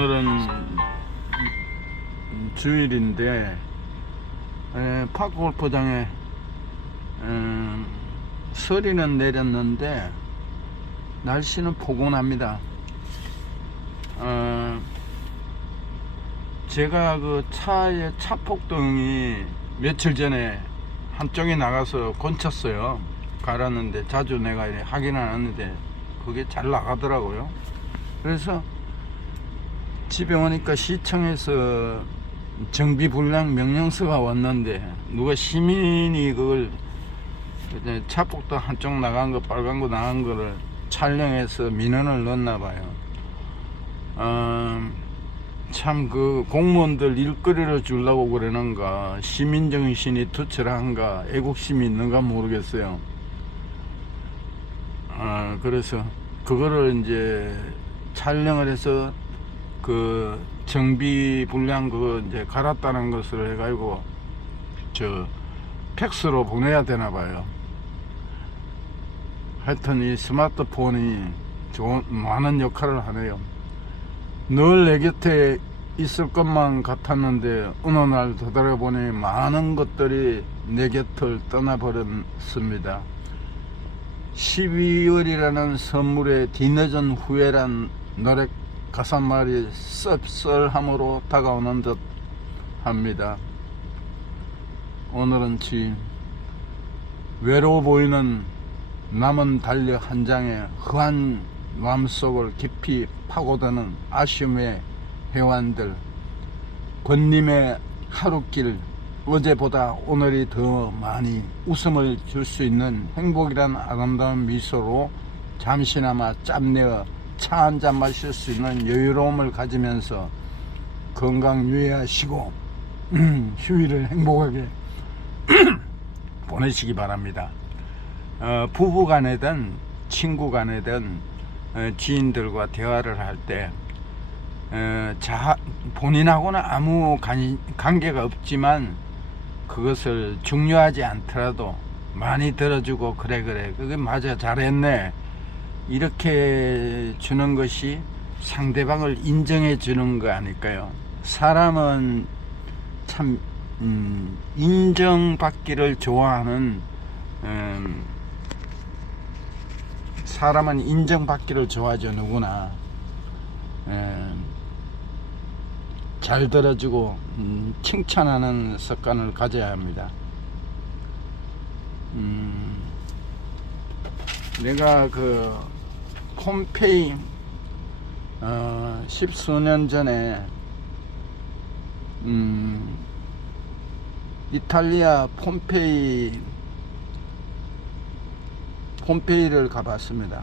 오늘은 주일인데 에, 파크골프장에 음, 서리는 내렸는데 날씨는 포근합니다. 어, 제가 그 차의 차폭등이 며칠 전에 한쪽이 나가서 건쳤어요. 갈았는데 자주 내가 안 하는데 그게 잘 나가더라고요. 그래서 집에 오니까 시청에서 정비 불량 명령서가 왔는데 누가 시민이 그걸 차폭도 한쪽 나간 거 빨간 거 나간 거를 촬영해서 민원을 넣었나 봐요. 어, 참그 공무원들 일거리를 주려고 그러는가 시민 정신이 투철한가 애국심이 있는가 모르겠어요. 어, 그래서 그거를 이제 촬영을 해서 그 정비 불량 그거 이제 갈았다는 것을 해가지고 저 팩스로 보내야 되나 봐요. 하여튼 이 스마트폰이 좋은 많은 역할을 하네요. 늘 내 곁에 있을 것만 같았는데 어느 날 되돌아보니 많은 것들이 내 곁을 떠나버렸습니다. 12월이라는 선물의 뒤늦은 후회란 노래 가사말이 씁쓸함으로 다가오는 듯 합니다. 오늘은 지 외로워 보이는 남은 달력 한 장에 흐한 마음속을 깊이 파고드는 아쉬움의 회원들 권님의 하루길 어제보다 오늘이 더 많이 웃음을 줄 수 있는 행복이란 아름다운 미소로 잠시나마 짬내어 차 한 잔 마실 수 있는 여유로움을 가지면서 건강 유의하시고 휴일을 행복하게 보내시기 바랍니다. 어, 부부 간에든 친구 간에든 어, 지인들과 대화를 할때 어, 자, 본인하고는 아무 관, 관계가 없지만 그것을 중요하지 않더라도 많이 들어주고 그래 그래. 그게 맞아. 잘했네 이렇게 주는 것이 상대방을 인정해 주는 거 아닐까요? 사람은 참 음, 인정받기를 좋아하는 음, 사람은 인정받기를 좋아하죠 누구나 음, 잘 들어주고 음, 칭찬하는 습관을 가져야 합니다. 음, 내가 그 폼페이 어, 십수년 전에 음, 이탈리아 폼페이 폼페이를 가봤습니다.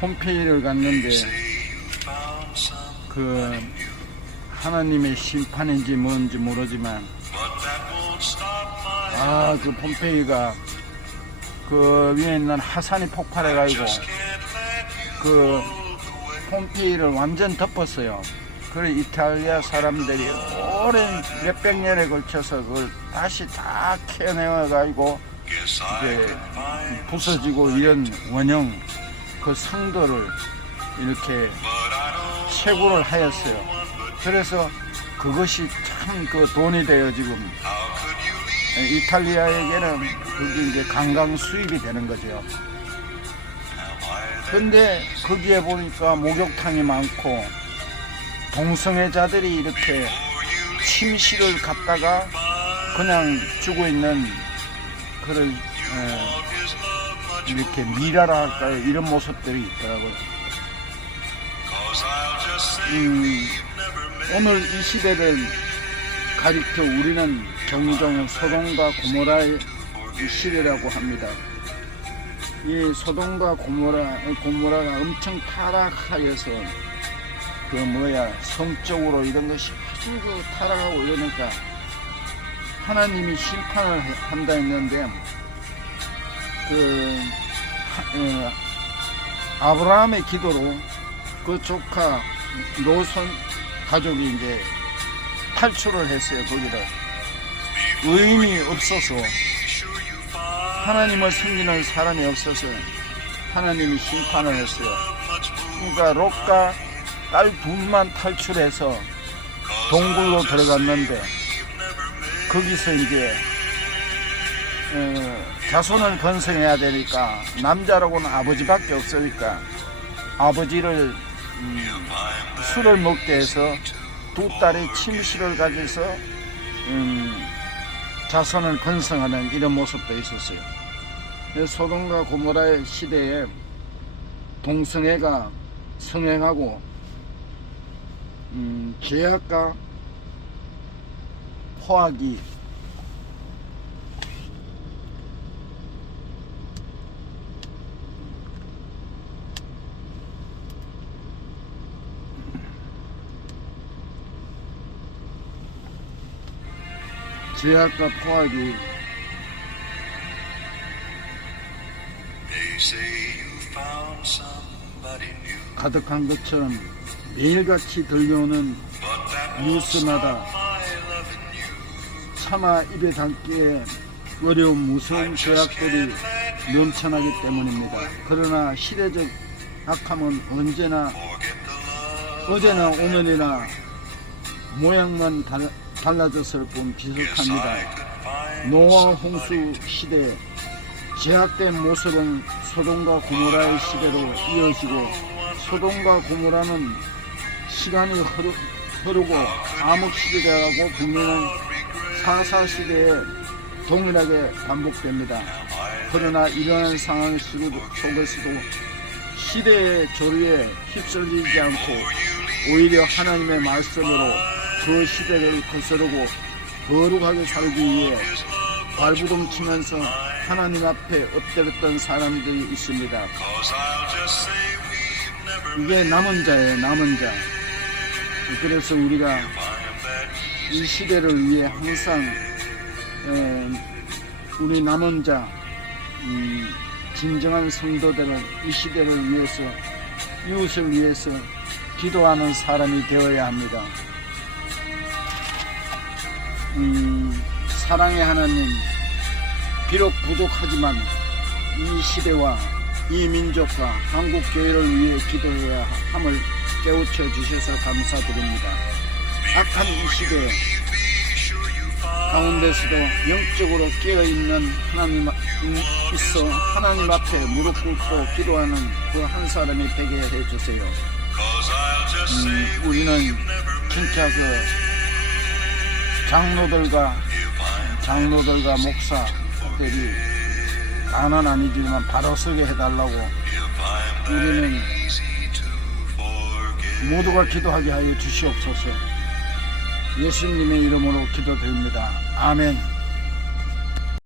폼페이를 갔는데 그 하나님의 심판인지 뭔지 모르지만 아 그 폼페이가 그 위에 있는 하산이 폭발해가지고 그 폼페이를 완전 덮었어요. 그래 이탈리아 사람들이 오랜 몇백 년에 걸쳐서 그걸 다시 다 캐내가지고 이제 부서지고 이런 원형 그 성도를 이렇게 채굴을 하였어요. 그래서 그것이 참 그 돈이 되어 지금 이탈리아에게는 그게 이제 관광 수입이 되는 거죠. 근데 거기에 보니까 목욕탕이 많고 동성애자들이 이렇게 침실을 갖다가 그냥 주고 있는 그런 에, 이렇게 미라라 할까요? 이런 모습들이 있더라고요. 음, 오늘 이 시대를 가리켜 우리는 종종 소돔과 고모라의 시대라고 합니다. 이 소돔과 고모라, 고모라가 엄청 타락하여서 그 뭐야 성적으로 이런 것이 아주 그 타락하고 이러니까 하나님이 심판을 한다 했는데 그 하- 어, 아브라함의 기도로 그 조카 노선 가족이 이제 탈출을 했어요 거기를 의인이 없어서 하나님을 섬기는 사람이 없어서 하나님이 심판을 했어요. 그러니까 롯과 딸 둘만 탈출해서 동굴로 들어갔는데 거기서 이제 어, 자손을 건성해야 되니까 남자라고는 아버지밖에 없으니까 아버지를 음, 술을 먹게 해서 두 딸이 침실을 가져서 음, 자손을 건성하는 이런 모습도 있었어요. 소돔과 고모라의 시대에 동성애가 성행하고 음, 죄악과 포악이 죄악과 포악이 가득한 것처럼 매일같이 들려오는 뉴스마다. 차마 입에 담기에 어려운 무서운 죄악들이 넘쳐나기 때문입니다. 그러나 시대적 악함은 언제나 어제나 오늘이나 모양만 달, 달라졌을 뿐 비슷합니다. 노아 홍수 시대 제약된 모습은 소돔과 고모라의 시대로 이어지고 소돔과 고모라는 시간이 흐르, 흐르고 암흑 시대라고 불리는 사사 시대에 동일하게 반복됩니다. 그러나 이러한 상황 속에서도 시대의 조류에 휩쓸리지 않고 오히려 하나님의 말씀으로 그 시대를 거스르고 거룩하게 살기 위해 발부둥 치면서 하나님 앞에 엎드렸던 사람들이 있습니다. 이게 남은 자예요, 남은 자. 그래서 우리가 이 시대를 위해 항상 에, 우리 남은 자, 음, 진정한 성도들은 이 시대를 위해서 이웃을 위해서 기도하는 사람이 되어야 합니다. 음, 사랑의 하나님, 비록 부족하지만 이 시대와 이 민족과 한국 교회를 위해 기도해야 함을 깨우쳐 주셔서 감사드립니다. 악한 이 find. 가운데서도 영적으로 깨어 있는 하나님 이- 있어 하나님 앞에 무릎 꿇고 기도하는 그 한 사람이 되게 just say 음, 우리는 진짜 그 장로들과 장로들과 목사들이 다는 아니지만 바로 서게 해달라고 우리는. 모두가 기도하게 하여 주시옵소서. 예수님의 이름으로 기도드립니다. 아멘.